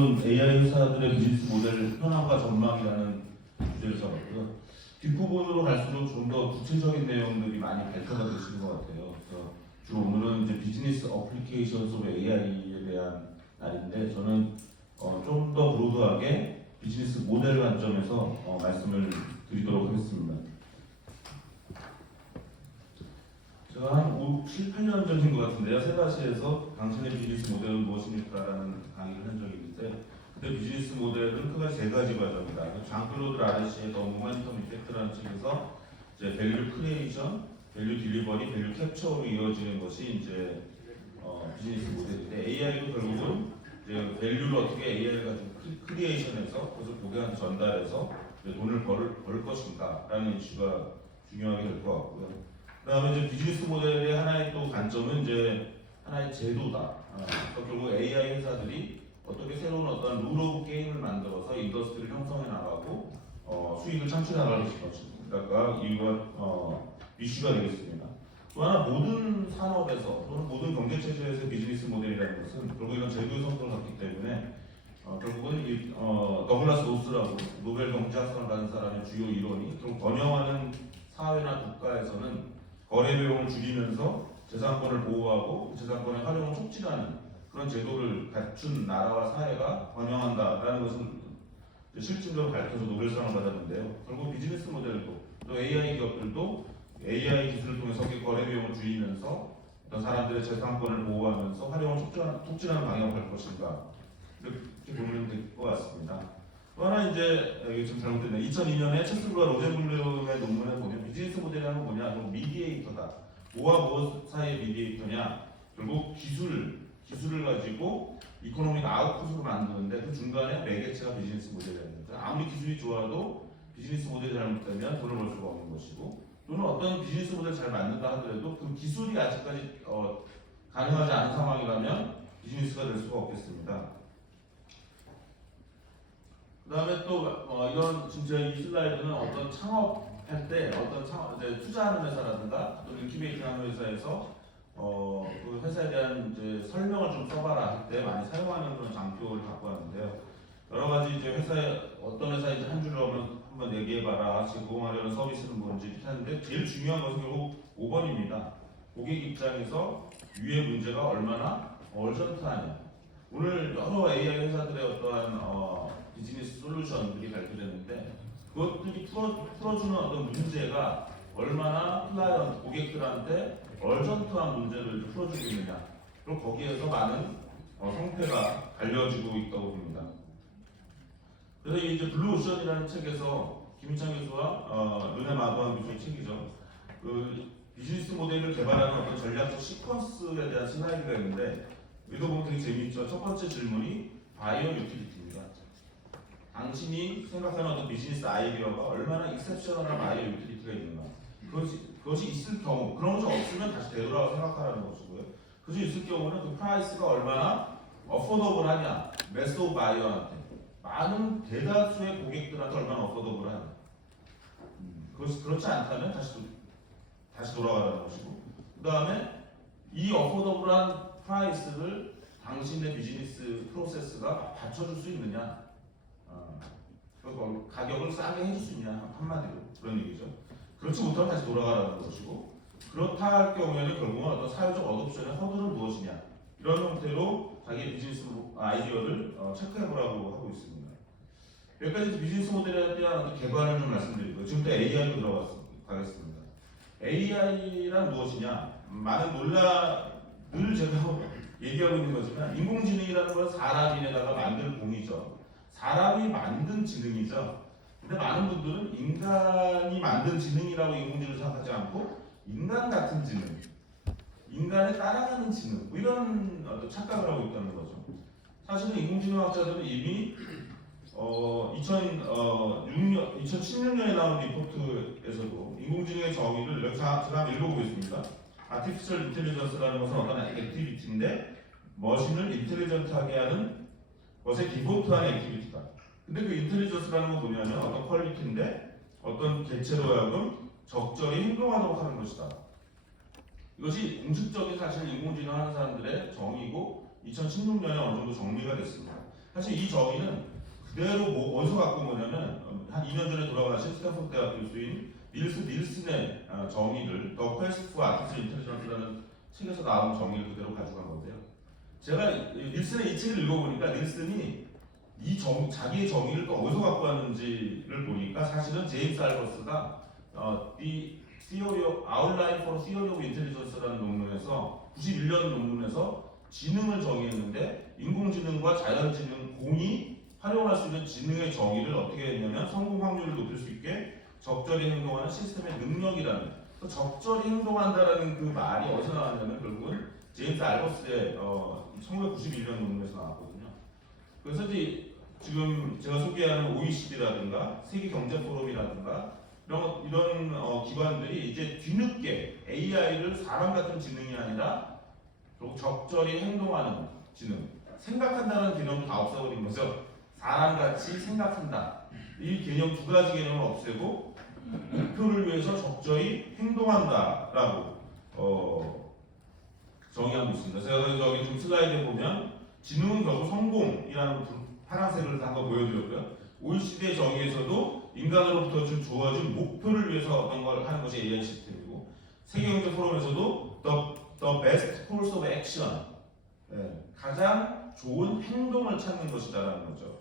AI 회사들의 비즈니스 모델 현황과 전망이라는 주제를 잡았고요. 뒷부분으로 갈수록 좀 더 구체적인 내용들이 많이 발표가 되시는 것 같아요. 그래서 주로 오늘은 이제 비즈니스 어플리케이션스 오브 AI에 대한 날인데 저는 좀 더 브로드하게 비즈니스 모델 관점에서 말씀을 드리도록 하겠습니다. 제가 한 7, 8년 전인 것 같은데요. 세바시에서 당신의 비즈니스 모델은 무엇입니까라는 강의를 한 적이 있는데 그때 비즈니스 모델은 크게 세 가지 과정이다. 장클로드 라르시의 더 모멘텀 이펙트라는 책에서 이제 밸류 크리에이션, 밸류 딜리버리, 밸류 캡처로 이어지는 것이 이제 비즈니스 모델인데 AI도 결국은 이제 밸류를 어떻게 AI를 가지고 크리에이션해서 그래서 고객한테 전달해서 돈을 벌 것인가라는 이슈가 중요하게 될 것 같고요. 그다음에 이제 비즈니스 모델의 하나의 또 관점은 이제 하나의 제도다. 그러니까 결국 AI 회사들이 어떻게 새로운 어떤 룰 오브 게임을 만들어서 인더스트리를 형성해 나가고 수익을 창출해 나갈 것인가가 이유가 이슈가 되겠습니다. 또 하나 모든 산업에서 또는 모든 경제 체제에서 비즈니스 모델이라는 것은 결국 이런 제도의 성격을 갖기 때문에 결국은 이 더글라스 노스라고 노벨 경제학상을 받은 사람의 주요 이론이 결국 번영하는 사회나 국가에서는 거래 비용을 줄이면서 재산권을 보호하고 재산권의 활용을 촉진하는 그런 제도를 갖춘 나라와 사회가 번영한다라는 것을 실질적으로 밝혀서 노벨상을 받았는데요. 결국 비즈니스 모델도 또 AI 기업들도 AI 기술을 통해서 거래 비용을 줄이면서 어떤 사람들의 재산권을 보호하면서 활용을 촉진하는 방향으로 갈 것인가 이렇게 보면 될 것 같습니다. 또 하나 이제 이게 좀 잘못됐네. 2002년에 체스블과 로젠블룸의 논문에 보면 비즈니스 모델이라는 건 뭐냐? 미디에이터다. 뭐와 무엇 사이의 미디에이터냐? 결국 기술을 가지고 이코노믹 아웃풋으로 만드는데 그 중간에 매개체가 비즈니스 모델이랍니다. 아무리 기술이 좋아도 비즈니스 모델이 잘못되면 돈을 벌 수가 없는 것이고 또는 어떤 비즈니스 모델을 잘 만든다 하더라도 그 기술이 아직까지 가능하지 않은 상황이라면 비즈니스가 될 수가 없겠습니다. 그 다음에 또 이런 진짜 이 슬라이드는 어떤 창업할 때 어떤 이제 투자하는 회사라든가 또는 인큐베이팅하는 회사에서 그 회사에 대한 이제 설명을 좀 써봐라 할 때 많이 사용하는 그런 장표를 갖고 왔는데요. 여러 가지 이제 회사에 어떤 회사인지 한 줄로 한번 얘기해봐라. 제공하려는 서비스는 뭔지 이렇게 하는데 제일 중요한 것은 결국 5번입니다. 고객 입장에서 위의 문제가 얼마나 얼전트하냐. 오늘 여러 AI 회사들의 어떠한 비즈니스 솔루션들이 발표됐는데 그것들이 풀어주는 어떤 문제가 얼마나 클라이언트, 고객들한테 얼전트한 문제를 풀어주고 있느냐. 그리고 거기에서 많은 성패가 갈려지고 있다고 봅니다. 그래서 이제 블루오션이라는 책에서 김희창 교수와 르네 마도한 교수의 책이죠. 그 비즈니스 모델을 개발하는 어떤 전략적 시퀀스에 대한 슬라이드가 있는데 이거 보면 되게 재미있죠. 첫 번째 질문이 바이어 유틸리티입니다. 당신이 생각하는 어떤 비즈니스 아이디어가 얼마나 익셉셔널한 바이어 유틸리티가 있는가. 그것이 있을 경우, 그런 것이 없으면 다시 되돌아가 생각하라는 것이고요. 그것이 있을 경우는 그 프라이스가 얼마나 어포더블하냐, 매스 오브 바이어한테 많은 대다수의 고객들한테 얼마나 어포더블하냐. 그렇지 않다면 다시 돌아가라는 것이고, 그 다음에 이 어포더블한 프라이스를 당신의 비즈니스 프로세스가 받쳐줄 수 있느냐, 가격을 싸게 해줄 수 있냐, 한마디로 그런 얘기죠. 그렇지 못하면 다시 돌아가라는 것이고, 그렇다 할 경우에는 결국은 어떤 사회적 어둡션의 허들은 무엇이냐, 이런 형태로 자기의 비즈니스 아이디어를 체크해보라고 하고 있습니다. 여기까지 비즈니스 모델에 대한 어떤 개관을 좀 말씀드리고요. 지금부터 AI로 들어가겠습니다. AI란 무엇이냐? 많은 늘 제가 얘기하고 있는 거지만 인공지능이라는 건 사람인에다가 만든 공이죠. 사람이 만든 지능이죠. 근데 많은 분들은 인간이 만든 지능이라고 인공지능을 생각하지 않고 인간 같은 지능, 인간에 따라가는 지능, 뭐 이런 착각을 하고 있다는 거죠. 사실은 인공지능학자들은 이미 2016년에 나온 리포트에서도 인공지능의 정의를 제가 한번 읽어보겠습니다. 아티피셜 인텔리전스라는 것은 어떤 액티비티인데 머신을 인텔리전트하게 하는 것에 디보트하는 액티비티다. 근데 그 인텔리전스라는 건 뭐냐면 어떤 퀄리티인데 어떤 개체로 하여금 적절히 행동하도록 하는 것이다. 이것이 공식적인 사실 인공지능 하는 사람들의 정의고 2016년에 어느 정도 정리가 됐습니다. 사실 이 정의는 그대로 어디서 갖고 온 거냐면 한 2년 전에 돌아가신 스탠포드 대학 교수인 닐슨의 정의를 The Quest for Artificial Intelligence라는 책에서 나온 정의를 그대로 가져간 건데요. 제가 닐슨의 이 책을 읽어보니까 닐슨이 자기의 정의를 또 어디서 갖고 왔는지를 보니까 사실은 제임스 알버스가 The Theory of Outline for Theory of Intelligence라는 논문에서 91년 논문에서 지능을 정의했는데 인공지능과 자연지능 공이 활용할 수 있는 지능의 정의를 어떻게 했냐면 성공 확률을 높일 수 있게 적절히 행동하는 시스템의 능력이라는 적절히 행동한다라는 그 말이 어디서 나왔냐면 결국은 제임스 알버스의 1991년 논문에서 나왔거든요. 그래서 이제 지금 제가 소개하는 OECD라든가 세계경제포럼이라든가 이런 기관들이 이제 뒤늦게 AI를 사람 같은 지능이 아니라 적절히 행동하는 지능, 생각한다는 개념도 다 없애버린 거죠. 사람같이 생각한다. 이 개념 두 가지 개념을 없애고 목표를 위해서 적절히 행동한다라고 정의하고 있습니다. 제가 저기 좀 슬라이드에 보면 지능은 결국 성공이라는 파란색을 한번 보여드렸고요. OECD의 정의에서도 인간으로부터 주어진 목표를 위해서 어떤 걸 하는 것이 AI 시스템이고 세계경제 포럼에서도 the best course of action, 가장 좋은 행동을 찾는 것이다라는 거죠.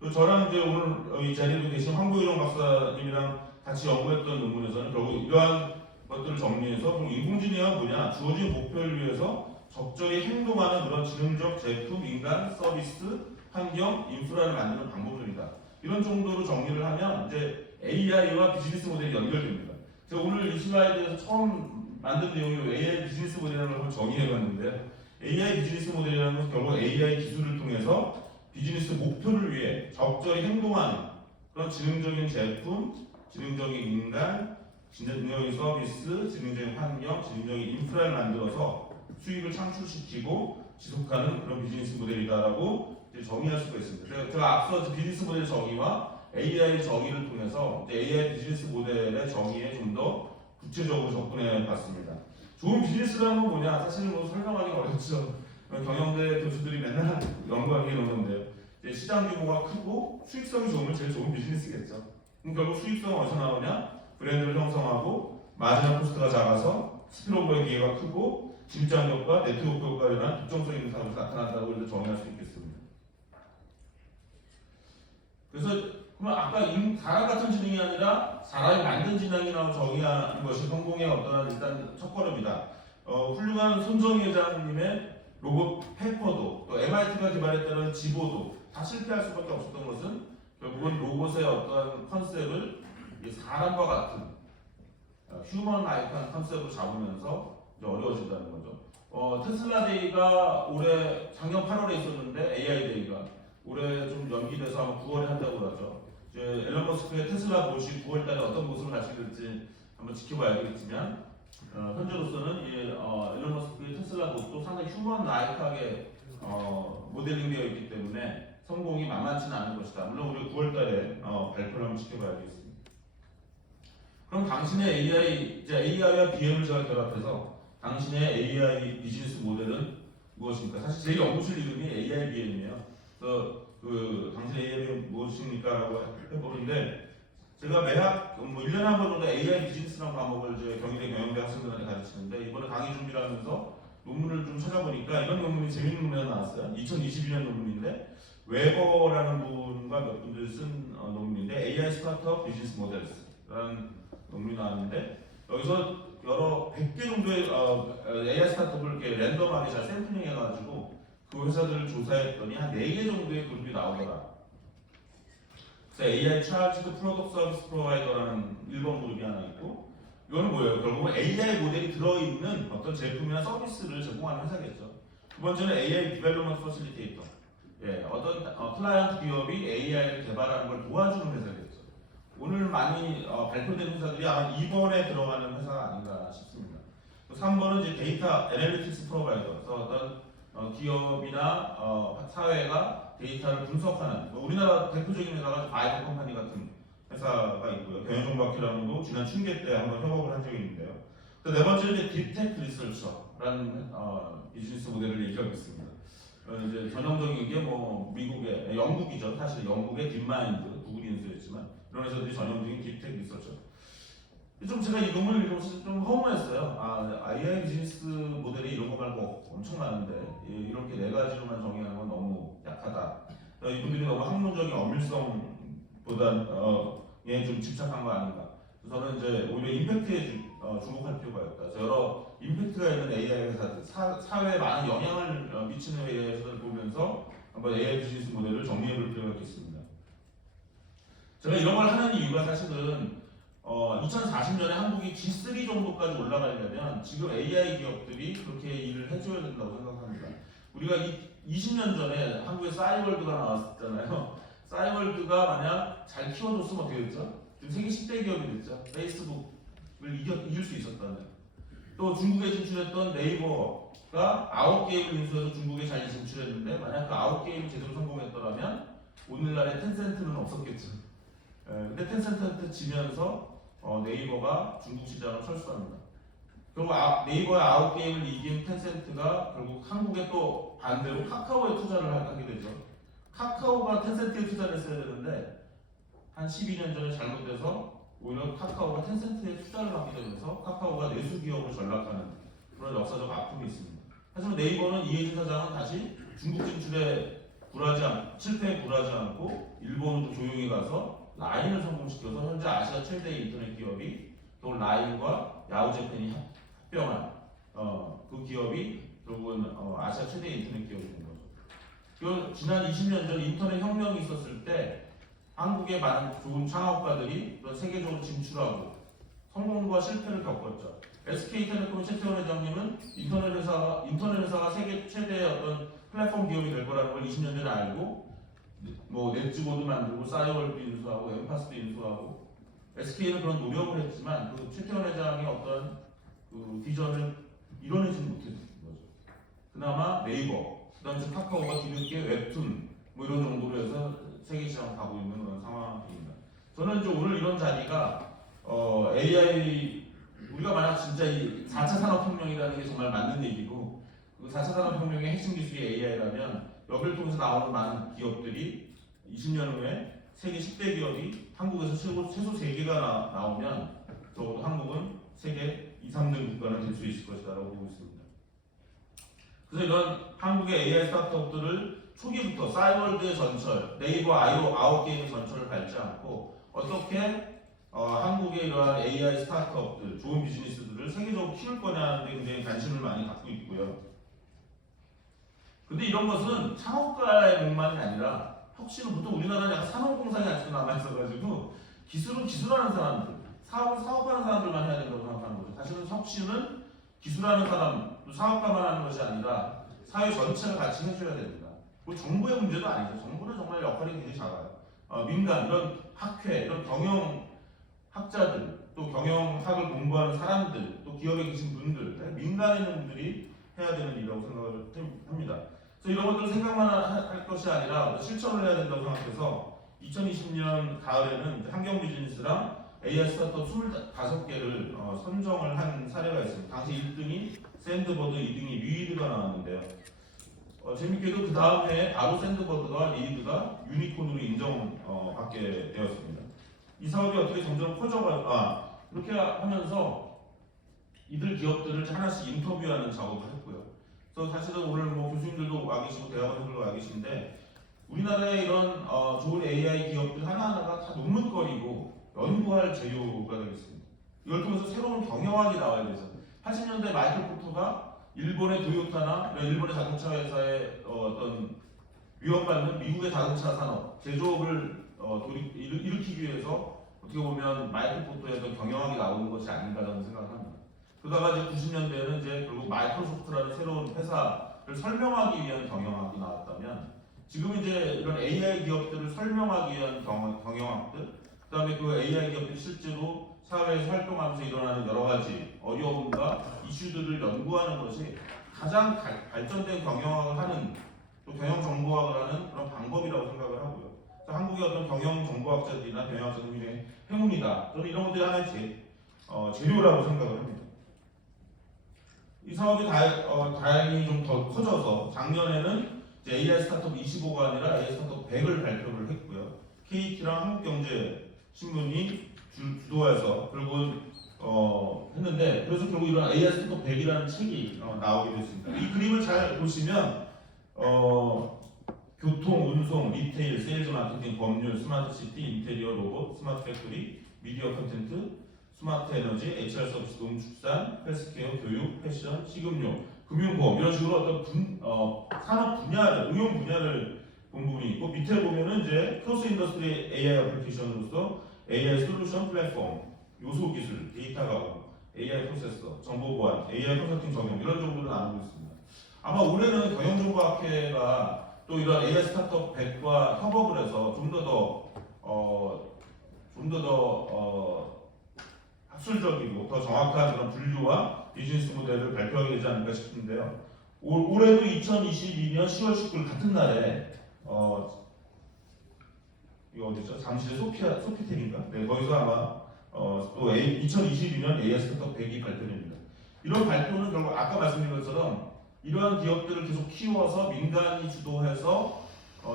또 저랑 이제 오늘 이 자리에 계신 황보일영 박사님이랑 같이 연구했던 논문에서는 결국 이러한 것들을 정리해서 그럼 인공지능은 뭐냐? 주어진 목표를 위해서 적절히 행동하는 그런 지능적 제품, 인간, 서비스, 환경, 인프라를 만드는 방법들이다. 이런 정도로 정리를 하면 이제 AI와 비즈니스 모델이 연결됩니다. 제가 오늘 이 슬라이드에서 처음 만든 내용이 AI 비즈니스 모델이라는 걸 정의해봤는데 AI 비즈니스 모델이라는 것은 결국 AI 기술을 통해서 비즈니스 목표를 위해 적절히 행동하는 그런 지능적인 제품, 지능적인 인간, 지능적인 서비스, 지능적인 환경, 지능적인 인프라를 만들어서 수익을 창출시키고 지속하는 그런 비즈니스 모델이다라고 이제 정의할 수가 있습니다. 제가 앞서 비즈니스 모델 정의와 AI 정의를 통해서 AI 비즈니스 모델의 정의에 좀 더 구체적으로 접근해 봤습니다. 좋은 비즈니스라는 건 뭐냐? 사실 뭐 설명하기 어렵죠. 경영대 교수들이 맨날 연구하기 이러는데요. 시장 규모가 크고 수익성이 좋으면 제일 좋은 비즈니스겠죠. 그럼 결국 수익성은 어디서 나오냐? 브랜드를 형성하고 마지막 코스트가 작아서 스피로버의 기회가 크고 진입장 효과, 네트워크 효과에 대한 특정성 있는 사업이 나타난다고 이렇게 정의할 수 있겠습니다. 그래서 그러면 아까 사람 같은 지능이 아니라 사람이 만든 지능이라고 정의하는 것이 성공의 어떤 일단 첫걸음이다. 훌륭한 손정희 회장님의 로봇 페퍼도 또 MIT가 개발했다는 지보도 다 실패할 수밖에 없었던 것은 결국은 로봇의 어떤 컨셉을 사람과 같은 휴먼 라이크한 컨셉을 잡으면서 어려워진다는 거죠. 테슬라 데이가 작년 8월에 있었는데 AI 데이가 올해 좀 연기돼서 아마 9월에 한다고 그러죠. 이제 앨런 머스크의 테슬라 봇이 9월달에 어떤 모습을 가지게 될지 한번 지켜봐야겠지만 현재로서는 앨런 머스크의 테슬라 봇도 상당히 휴먼 라이크하게 모델링되어 있기 때문에 성공이 만만치는 않은 것이다. 물론 우리 9월달에 발표를 한번 지켜봐야겠습니다. 그럼 당신의 AI와 BM을 제가 결합해서 당신의 AI 비즈니스 모델은 무엇입니까? 사실 제 연구실 이름이 AI BM이에요. 그래서 당신의 AI는 무엇입니까?라고 해보는데 제가 매학 1년에 한 번 정도 AI 비즈니스라는 과목을 경희대 경영대 학생들한테 가르치는데 이번에 강의 준비를 하면서 논문을 좀 찾아보니까 이런 논문이 재밌는 논문이 나왔어요. 2022년 논문인데 웨버라는 분과 몇 분들이 쓴 논문인데 AI 스타트업 비즈니스 모델스라는 논문이 나왔는데 여기서 여러 100개 정도의 AI 스타트업을 이렇게 랜덤하게 잘 샘플링 해가지고 그 회사들을 조사했더니 한 4개 정도의 그룹이 나오더라. 그래서 AI Charged Product Service Provider라는 1번 그룹이 하나 있고 이거는 뭐예요? 결국은 AI 모델이 들어있는 어떤 제품이나 서비스를 제공하는 회사겠죠. 두 번째는 AI Development Facilitator. 어떤 클라이언트 기업이 AI를 개발하는 걸 도와주는 회사겠죠. 오늘 많이 발표된 회사들이 아마 2번에 들어가는 회사가 아닌가 싶습니다. 3번은 이제 데이터 애널리틱스 프로바이더. 그래서 어떤 기업이나 사회가 데이터를 분석하는 우리나라 대표적인 회사가 바이오 컴퍼니 같은 회사가 있고요. 경영정보학회라는 거 지난 춘계 때 한번 협업을 한 적이 있는데요. 네 번째는 이제 딥테크 리서처라는 비즈니스 모델을 얘기하고 있습니다. 이제 전형적인 게 뭐 미국의 영국이죠. 사실 영국의 딥마인드, 구글 인수였지만 이런 회사들이 전형적인 딥텍 리서처. 좀 제가 이 논문을 읽으면서 좀 허무했어요. AI 비즈니스 모델이 이런 거 말고 엄청 많은데 이렇게 네 가지로만 정의하는 건 너무 약하다. 이분들이 너무 학문적인 엄밀성보다 좀 집착한 거 아닌가. 저는 이제 오히려 임팩트에 주목할 필요가 있다. 그래서 여러 임팩트가 있는 AI 회사들, 사회에 많은 영향을 미치는 AI 회사들을 보면서 한번 AI 비즈니스 모델을 정리해 볼 필요가 있겠습니다. 제가 이런 걸 하는 이유가 사실은 2040년에 한국이 G3 정도까지 올라가려면 지금 AI 기업들이 그렇게 일을 해줘야 된다고 생각합니다. 우리가 20년 전에 한국에 싸이월드가 나왔잖아요. 싸이월드가 만약 잘 키워줬으면 어떻게 됐죠? 지금 세계 10대 기업이 됐죠. 페이스북을 이길 수 있었다는. 또 중국에 진출했던 네이버가 아웃게임을 인수해서 중국에 잘 진출했는데 만약 그 아웃게임이 제대로 성공했더라면 오늘날의 텐센트는 없었겠죠. 근데 텐센트한테 지면서 네이버가 중국 시장을 철수합니다. 그리고 네이버의 아웃게임을 이긴 텐센트가 결국 한국에 또 반대로 카카오에 투자를 하게 되죠. 카카오가 텐센트에 투자를 했어야 되는데 한 12년 전에 잘못돼서 오히려 카카오가 텐센트에 투자를 하게 되면서 카카오가 내수 기업을 전락하는 그런 역사적 아픔이 있습니다. 하지만 네이버는 이해진 사장은 다시 중국 진출에 실패에 굴하지 않고 일본으로 조용히 가서 라인을 성공시켜서 현재 아시아 최대 인터넷 기업이 결국 라인과 야후재팬이 합병한 그 기업이 결국은 아시아 최대 인터넷 기업이 된 거죠. 지난 20년 전 인터넷 혁명이 있었을 때 한국의 많은 좋은 창업가들이 세계적으로 진출하고 성공과 실패를 겪었죠. SK텔레콤 최태원 회장님은 인터넷 회사가 세계 최대의 어떤 플랫폼 기업이 될 거라는 걸 20년 전에 알고 뭐 넷즈고도 만들고 싸이월드 인수하고 엠파스도 인수하고 SK는 그런 노력을 했지만 그 최태원 회장의 어떤 그 비전을 이뤄내지 못했던 거죠. 그나마 네이버, 그다음에 카카오가 뒤늦게 웹툰 뭐 이런 정도로 해서 세계 시장을 가고 있는 그런 상황입니다. 저는 이제 오늘 이런 자리가 AI 우리가 만약 진짜 이 4차 산업혁명이라는 게 정말 맞는 얘기고 그 4차 산업혁명의 핵심 기술이 AI라면 여기를 통해서 나오는 많은 기업들이 20년 후에 세계 10대 기업이 한국에서 최소 3개가 나오면 적어도 한국은 세계 2, 3등 국가는 될 수 있을 것이라고 보고 있습니다. 그래서 이런 한국의 AI 스타트업들을 초기부터 싸이월드의 전철, 네이버 아웃게임의 전철을 밟지 않고 어떻게 한국의 이러한 AI 스타트업들, 좋은 비즈니스들을 세계적으로 키울 거냐는 데 굉장히 관심을 많이 갖고 있고요. 근데 이런 것은 창업가의 목만이 아니라 혁신은 보통 우리나라는 약간 산업공상이 아직도 남아있어가지고 기술은 기술하는 사람들, 사업하는 사람들만 해야 된다고 생각하는 거죠. 사실은 혁신은 기술하는 사람, 또 사업가만 하는 것이 아니라 사회 전체가 같이 해줘야 됩니다. 뭐 정부의 문제도 아니죠. 정부는 정말 역할이 굉장히 작아요. 민간, 이런 학회, 이런 경영학자들, 또 경영학을 공부하는 사람들, 또 기업에 계신 분들, 민간에 있는 분들이 해야 되는 일이라고 생각을 합니다. 그래서 이런 것들을 생각만 할 것이 아니라 실천을 해야 된다고 생각해서 2020년 가을에는 환경 비즈니스랑 AI 스타트업 25개를 선정을 한 사례가 있습니다. 당시 1등이 샌드버드, 2등이 리드가 나왔는데요. 재밌게도 그 다음 해에 바로 샌드버드와 리드가 유니콘으로 인정받게 되었습니다. 이 사업이 어떻게 점점 이렇게 하면서 이들 기업들을 하나씩 인터뷰하는 작업을 했고요. 그래서 사실은 오늘 뭐 교수님들도 와 계시고 대학원생들도 와 계신데 우리나라의 이런 좋은 AI 기업들 하나하나가 다 논문거리고 연구할 재료가 되겠습니다. 이걸 통해서 새로운 경영학이 나와야 되죠. 80년대 마이클 포터가 일본의 도요타나 일본의 자동차 회사의 어떤 위협받는 미국의 자동차 산업 제조업을 일으키기 위해서 어떻게 보면 마이클 포터의 어떤 경영학이 나오는 것이 아닌가라는 생각을 합니다. 그러다가 이제 90년대에는 이제 결국 마이크로소프트라는 새로운 회사를 설명하기 위한 경영학이 나왔다면 지금 이제 이런 AI 기업들을 설명하기 위한 경영학들, 그다음에 그 AI 기업들이 실제로 사회에서 활동하면서 일어나는 여러 가지 어려움과 이슈들을 연구하는 것이 가장 발전된 경영학을 하는 또 경영 정보학을 하는 그런 방법이라고 생각을 하고요. 한국의 어떤 경영 정보학자들이나 경영학자들은 굉장히 행운이다. 저는 이런 것들이 하나의 재료라고 생각을 합니다. 이 사업이 다행히 좀 더 커져서 작년에는 이제 AI 스타트업 25가 아니라 AI 스타트업 100을 발표를 했고요. KT랑 한국경제신문이 주도해서 결국은 했는데, 그래서 결국 이런 AI 스타트업 100이라는 책이 나오게 됐습니다. 이 그림을 잘 보시면 교통, 운송, 리테일, 세일즈 마케팅, 법률, 스마트 시티, 인테리어, 로봇, 스마트 팩토리, 미디어 콘텐트, 스마트 에너지, HR 서비스, 농축산, 헬스케어, 교육, 패션, 식음료, 금융보험 이런 식으로 어떤 산업 분야를, 응용 분야를 본 부분이 있고, 밑에 보면은 이제 크로스 인더스트리 AI 애플리케이션으로서 AI 솔루션 플랫폼, 요소 기술, 데이터 가공, AI 프로세서, 정보 보안, AI 컨설팅 적용 이런 정도로 나누고 있습니다. 아마 올해는 경영정보학회가 또 이런 AI 스타트업 100과 협업을 해서 좀 더 학술적이고 더 정확한 그런 분류와 비즈니스 모델을 발표하게 되지 않을까 싶은데요. 올해도 2022년 10월 19일 같은 날에 이거 어디죠? 잠실의 소피텔인가? 네, 거기서 아마 또 2022년 AI 스타트업 100이 발표됩니다. 이런 발표는 결국 아까 말씀드린 것처럼 이러한 기업들을 계속 키워서 민간이 주도해서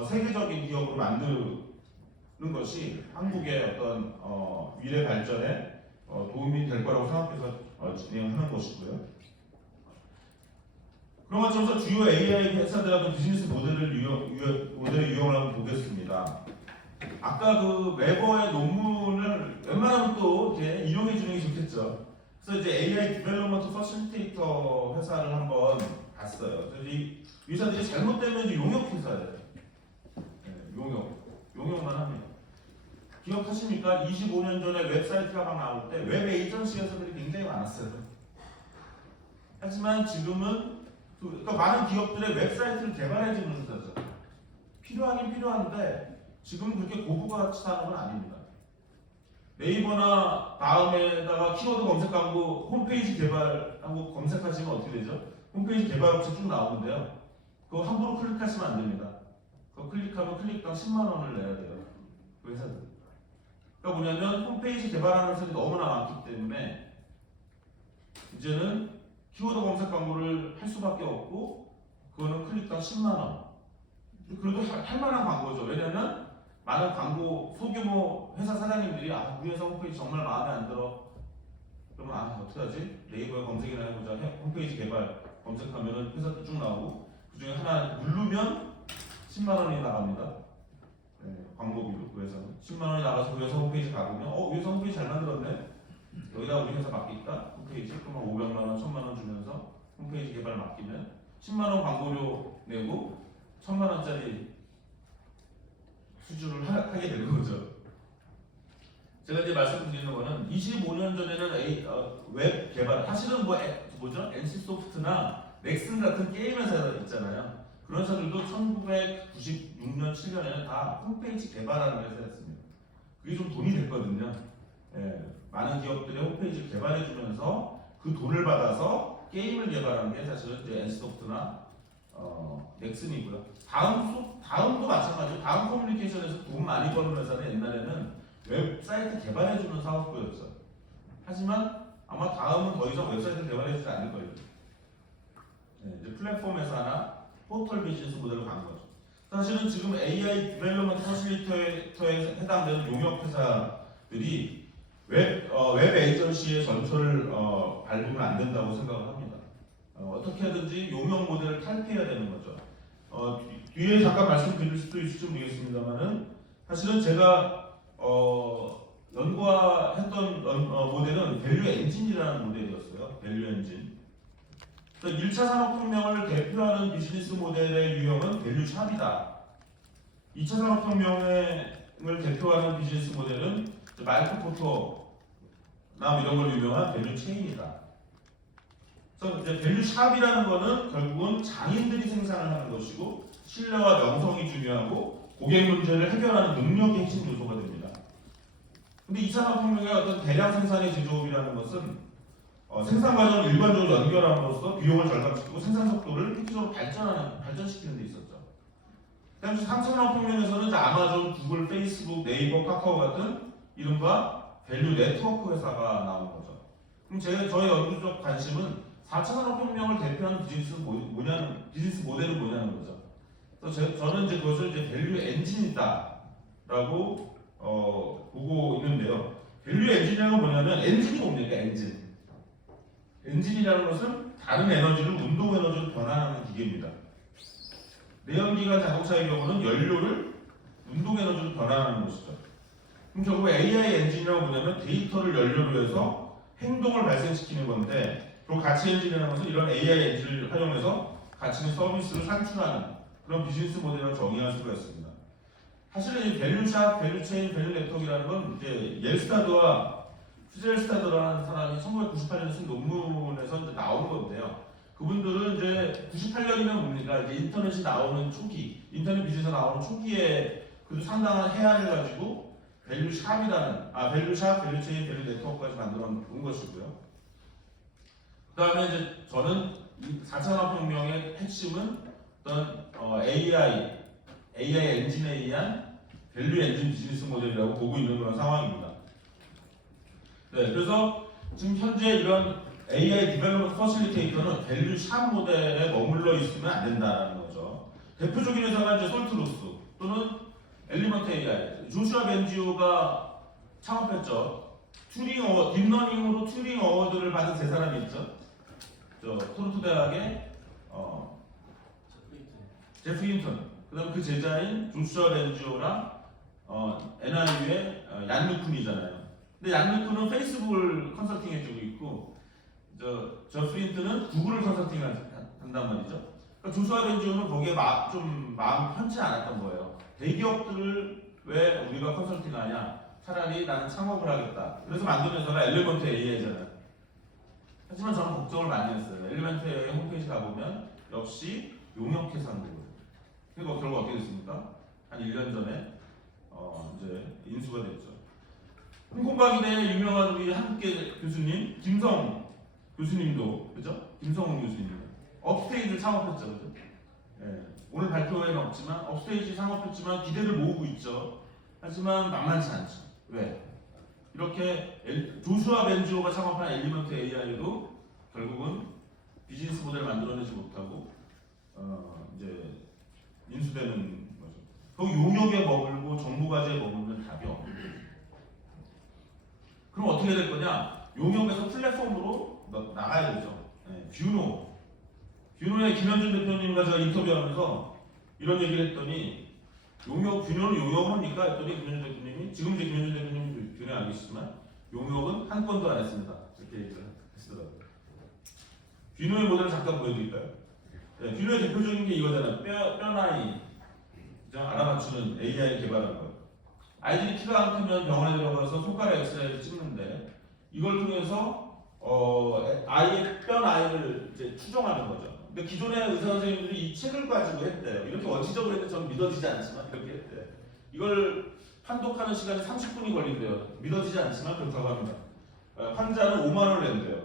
세계적인 기업으로 만드는 것이 한국의 어떤 미래 발전에 도움이 될 거라고 생각해서 진행하는 것이고요. 그런 것처럼 주요 AI 회사들하고 비즈니스 모델을 이용을 한번 보겠습니다. 아까 그 웨버의 논문을 웬만하면 또 이렇게 이용해 주는 게 좋겠죠. 그래서 이제 AI 디벨롭먼트 퍼실리테이터 회사를 한번 봤어요. 그래서 이 회사들이 잘못되면 이제 용역 회사예요. 네, 용역만 합니다. 기억하십니까? 25년 전에 웹사이트가 막 나올 때 웹 에이전시 회사들이 굉장히 많았어요. 하지만 지금은 그러니까 많은 기업들의 웹사이트를 개발해 주는 회사죠. 필요하긴 필요한데 지금은 그렇게 고부가치다는 건 아닙니다. 네이버나 다음에다가 키워드 검색하고 홈페이지 개발하고 검색하시면 어떻게 되죠? 홈페이지 개발업체 쭉 나오는데요. 그거 함부로 클릭하시면 안 됩니다. 그거 클릭하면 클릭당 10만 원을 내야 돼요. 그 회사들. 그러니까 뭐냐면 홈페이지 개발하는 회사들이 너무나 많기 때문에 이제는 키워드 검색 광고를 할 수밖에 없고 그거는 클릭당 10만 원. 그래도 할 만한 광고죠. 왜냐면 많은 광고 소규모 회사 사장님들이 우리 회사 홈페이지 정말 마음에 안 들어. 그러면 어떡하지? 네이버에 검색이나 해보자. 홈페이지 개발 검색하면은 회사도 쭉 나오고 그 중에 하나 누르면 10만 원이 나갑니다. 네, 광고비로 그 회사는 10만 원이 나가서 그 회사 홈페이지 가보면 이 회사 홈페이지 잘 만들었네. 여기다 우리 회사 맡길까? 홈페이지 그러면 500만 원, 1000만 원 주면서 홈페이지 개발 맡기면 10만 원 광고료 내고 1000만 원짜리 수주를 하게 되는 거죠. 제가 이제 말씀드리는 거는 25년 전에는 웹 개발, 사실은 뭐죠? NC소프트나 넥슨 같은 게임 회사 있잖아요. 그런 회사들도 1996년, 7년에는 다 홈페이지 개발하는 회사였습니다. 그게 좀 돈이 됐거든요. 많은 기업들의 홈페이지를 개발해주면서 그 돈을 받아서 게임을 개발하는 게 사실은 이제 NC소프트나 넥슨이고요. 다음도 마찬가지로 다음 커뮤니케이션에서 돈 많이 버는 회사는 옛날에는 웹사이트 개발해주는 사업부였어요. 하지만 아마 다음은 더 이상 웹사이트 개발해주지 않을 거예요. 이제 플랫폼 회사나 포털 비즈니스 모델로 가는 거죠. 사실은 지금 AI 디벨롭먼트 퍼실리테이터에 해당되는 용역 회사들이 웹 에이전시의 전철을 밟으면 안 된다고 생각을 합니다. 어떻게든지 용역 모델을 탈피해야 되는 거죠. 뒤에 잠깐 말씀드릴 수도 있을지 모르겠습니다만은 사실은 제가 연구했던 모델은 밸류 엔진이라는 모델이었어요. 밸류 엔진. 1차 산업혁명을 대표하는 비즈니스 모델의 유형은 밸류 샵이다. 2차 산업혁명을 대표하는 비즈니스 모델은 마이크 포토나 이런 걸로 유명한 밸류 체인이다. 그래서 이제 밸류 샵이라는 거는 결국은 장인들이 생산을 하는 것이고 신뢰와 명성이 중요하고 고객 문제를 해결하는 능력이 핵심 요소가 됩니다. 근데 2차 산업혁명의 어떤 대량 생산의 제조업이라는 것은 생산 과정을 일반적으로 연결함으로써 비용을 절감시키고 생산 속도를 획기적으로 발전시키는 데 있었죠. 그다음에 3차 산업혁명에서는 아마존, 구글, 페이스북, 네이버, 카카오 같은 이른바 밸류 네트워크 회사가 나온 거죠. 그럼 저의 연구적 관심은 4차 산업혁명을 대표하는 비즈니스 모델은 뭐냐는 거죠. 그래서 저는 이제 그것을 이제 밸류 엔진이다라고 보고 있는데요. 밸류 엔진이라는 건 뭐냐면 엔진이 뭡니까? 엔진이라는 것은 다른 에너지를 운동 에너지로 변환하는 기계입니다. 내연기관 자동차의 경우는 연료를 운동 에너지로 변환하는 것이죠. 그럼 결국 AI 엔진이라고 뭐냐면 데이터를 연료로 해서 행동을 발생시키는 건데, 그리고 가치 엔진이라는 것은 이런 AI 엔진을 활용해서 가치 및 서비스를 산출하는 그런 비즈니스 모델을 정의할 수가 있습니다. 사실은 이 밸류샵, 밸류체인, 밸류네트워크라는 건 이제 옐스타드와 퓨젤스타드라는 사람이 1998년에 쓴 논문에서 이제 나온 건데요. 그분들은 이제 98년이면 뭡니까? 이제 인터넷이 나오는 초기, 인터넷 비즈니스가 나오는 초기에 그래도 상당한 해안을 가지고 밸류샵, 밸류체인, 밸류네트워크까지 만들어 놓은 것이고요. 그 다음에 이제 저는 4차 산업혁명의 핵심은 어떤 AI 엔진에 의한 밸류 엔진 비즈니스 모델이라고 보고 있는 그런 상황입니다. 네, 그래서 지금 현재 이런 AI 디벨롭먼트 퍼실리테이터는 밸류 샵 모델에 머물러 있으면 안 된다는 거죠. 대표적인 회사가 이제 솔트루스 또는 엘리먼트 AI, 조슈아 벤지오가 창업했죠. 딥러닝으로 튜링 어워드를 받은 세 사람이 있죠. 저 토론토 대학의 제프 힌턴, 그다음 그 제자인 조슈아 벤지오랑 NIU의 얀 루쿤이잖아요. 근데 얀 루쿤은 페이스북을 컨설팅해주고 있고, 저 프린트는 구글을 컨설팅한단 말이죠. 그러니까 조슈아 벤지오는 거기에 좀 마음 편치 않았던 거예요. 대기업들을 왜 우리가 컨설팅하냐? 차라리 나는 창업을 하겠다. 그래서 만든 회사가 엘리먼트 AI잖아요. 하지만 저는 걱정을 많이 했어요. 엘리먼트 AI 홈페이지 가보면 역시 용역회사인 거예요. 그리고 결국 어떻게 됐습니까? 한 1년 전에 이제 인수가 됐죠. 홍콩박인의 유명한 우리 한국계 교수님 김성 교수님도, 그죠? 김성훈 교수님 업스테이지를 창업했죠, 그죠? 예. 오늘 발표에는 없지만 업스테이지 창업했지만 기대를 모으고 있죠. 하지만 만만치 않죠. 왜? 이렇게 조슈아 벤지오가 창업한 엘리먼트 AI도 결국은 비즈니스 모델을 만들어내지 못하고 이제 인수되는 거죠. 그 용역에 머물고 정보가지에 머물면 답이 없는 거죠. 그럼 어떻게 될 거냐? 용역에서 플랫폼으로 나가야 되죠. 네, 뷰노의 김현준 대표님과 제가 인터뷰하면서 이런 얘기를 했더니, 뷰노는 용역을 합니까? 했더니 김현준 대표님이, 지금 이제 김현준 대표님이 뷰노에 안 계시지만 용역은 한 건도 안 했습니다. 이렇게 얘기를 하시더라고요. 뷰노의 모델을 잠깐 보여드릴까요? 네, 뷰노의 대표적인 게 이거잖아요. 뼈나이 알아맞추는 AI 개발한 거. 아이들이 키가 안 크면 병원에 들어가서 손가락 엑스레이를 찍는데, 이걸 통해서 아이의 뼈 나이를 이제 추정하는 거죠. 근데 기존의 의사 선생님들이 이 책을 가지고 했대요. 이렇게 원시적으로 했는데 저는 믿어지지 않지만 이렇게 했대요. 이걸 판독하는 시간이 30분이 걸린대요. 믿어지지 않지만 그렇다고 합니다. 환자는 5만 원을 낸대요.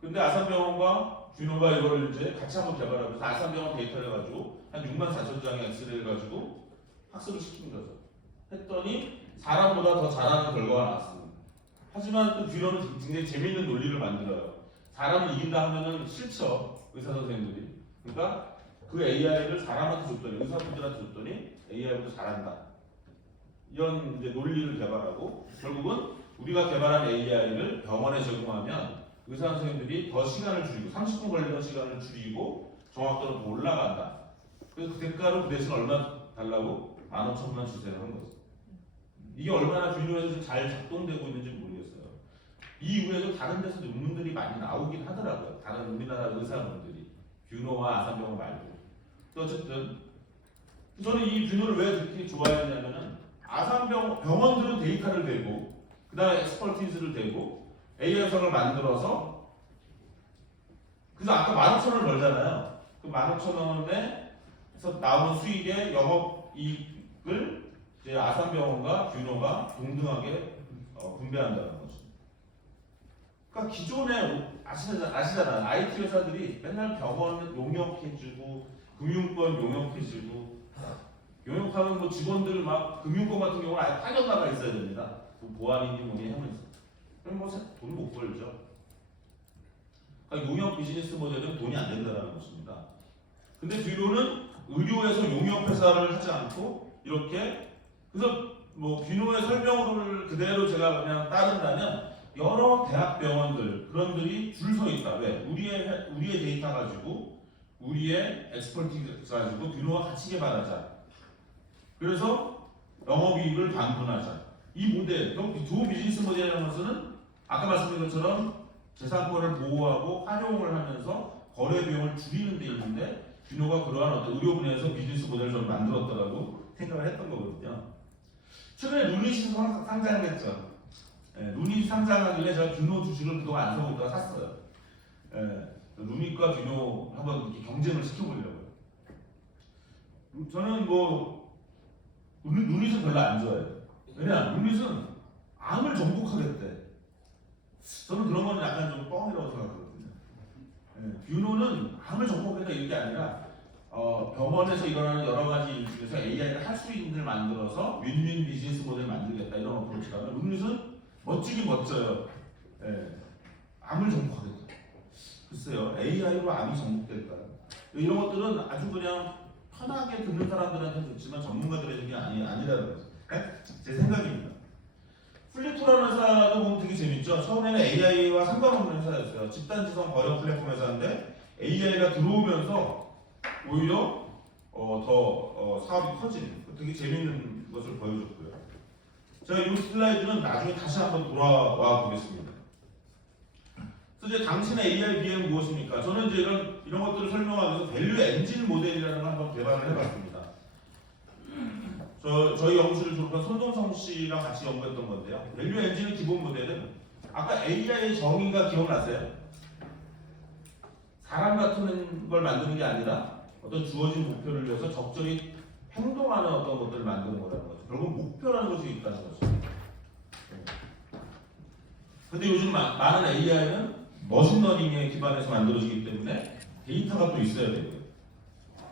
근데 아산병원과 뷰노가 이걸 이제 같이 한번 개발하고, 그래서 아산병원 데이터를 가지고 한 6만 4천 장의 엑스레이를 가지고 학습을 시킨 거죠. 했더니 사람보다 더 잘하는 결과가 나왔습니다. 하지만 또 뷰노는 굉장히 재미있는 논리를 만들어요. 사람을 이긴다 하면은 싫죠, 의사 선생님들이. 그러니까 그 AI를 사람한테 줬더니, 의사분들한테 줬더니 AI보다 잘한다. 이런 이제 논리를 개발하고, 결국은 우리가 개발한 AI를 병원에 적용하면 의사 선생님들이 더 시간을 줄이고, 30분 걸리던 시간을 줄이고 정확도는 더 올라간다. 그래서 그 대가로 그 대신 얼마 달라고? 15,000원 주세요 한 거죠. 이게 얼마나 뷰노에서 잘 작동되고 있는지 모르겠어요. 이 이후에도 다른 데서 논문들이 많이 나오긴 하더라고요. 다른 우리나라 의사분들이 뷰노와 아산병원 말고. 어쨌든 저는 이 뷰노를 왜 그렇게 좋아했냐면은, 병원들은 데이터를 대고, 그 다음에 엑스퍼티즈를 대고 AI 영상을 만들어서, 그래서 아까 15,000원을 벌잖아요. 그 15,000원에서 나오는 수익의 영업이익을 이제 아산병원과 뷰노가 동등하게 분배한다는 거죠. 그러니까 기존에 아시잖아요. IT 회사들이 맨날 병원 용역해주고, 금융권 용역해주고, 용역하면 뭐 직원들 막 금융권 같은 경우는 아예 파견 나가 있어야 됩니다. 보안인지 뭐니 하면서. 그럼 뭐 돈 못 벌죠. 그러니까 용역 비즈니스 모델은 돈이 안 된다는 것입니다. 근데 뷰노는 의료에서 용역 회사를 하지 않고 이렇게 그래서 뭐 비노의 설명을 그대로 제가 그냥 따른다면 여러 대학병원들 그런들이 줄 서 있다. 왜? 우리의 데이터 가지고 우리의 엑스퍼티즈 가지고 비노와 같이 개발하자. 그래서 영업이익을 반분하자. 이 모델, 두 비즈니스 모델이라는 것은 아까 말씀드린 것처럼 재산권을 보호하고 활용을 하면서 거래 비용을 줄이는 데 있는데 비노가 그러한 어떤 의료 분야에서 비즈니스 모델을 좀 만들었다라고 생각을 했던 거거든요. 최근에 루닛이 상장을 했죠. 루닛 상장하길래 제가 비노 주식을 그동안 안 사고 있다가 샀어요. 루닛과 비노 한번 이렇게 경쟁을 시켜보려고요. 저는 뭐 루닛은 별로 안 좋아해요. 왜냐, 루닛은 암을 정복하겠대. 저는 그런 건 약간 좀 뻥이라고 생각하거든요. 비노는 암을 정복하겠다 이런 게 아니라 병원에서 일어나는 여러 가지 일 중에서 AI가 할 수 있는 걸 만들어서 윈윈 비즈니스 모델 만들겠다 이런 어프로치라면 루닛은 멋지긴 멋져요. 암을 정복하겠다. 글쎄요, AI로 암이 정복될까? 이런 것들은 아주 그냥 편하게 듣는 사람들한테 듣지만 전문가들의 얘기 아니라는 거죠. 제 생각입니다. 플리토라는 회사도 보면 되게 재밌죠. 처음에는 AI와 상관없는 회사였어요. 집단지성 거래 플랫폼 회사인데 AI가 들어오면서 오히려 더 사업이 커지는 되게 재밌는 것을 보여줬고요. 제가 이 슬라이드는 나중에 다시 한번 돌아와 보겠습니다. 그래서 이제 당신의 AI 비행은 무엇입니까? 저는 이제 이런 것들을 설명하면서 밸류 엔진 모델이라는 걸 한번 개발을 해봤습니다. 저희 연구실을 졸업한 손동성 씨랑 같이 연구했던 건데요. 밸류 엔진의 기본 모델은 아까 AI의 정의가 기억나세요? 사람 같은 걸 만드는 게 아니라 어떤 주어진 목표를 위해서 적절히 행동하는 어떤 것들을 만드는 거라는 거죠. 결국 목표라는 것이 있다는 거죠. 근데 요즘 많은 AI는 머신러닝에 기반해서 만들어지기 때문에 데이터가 또 있어야 되고요.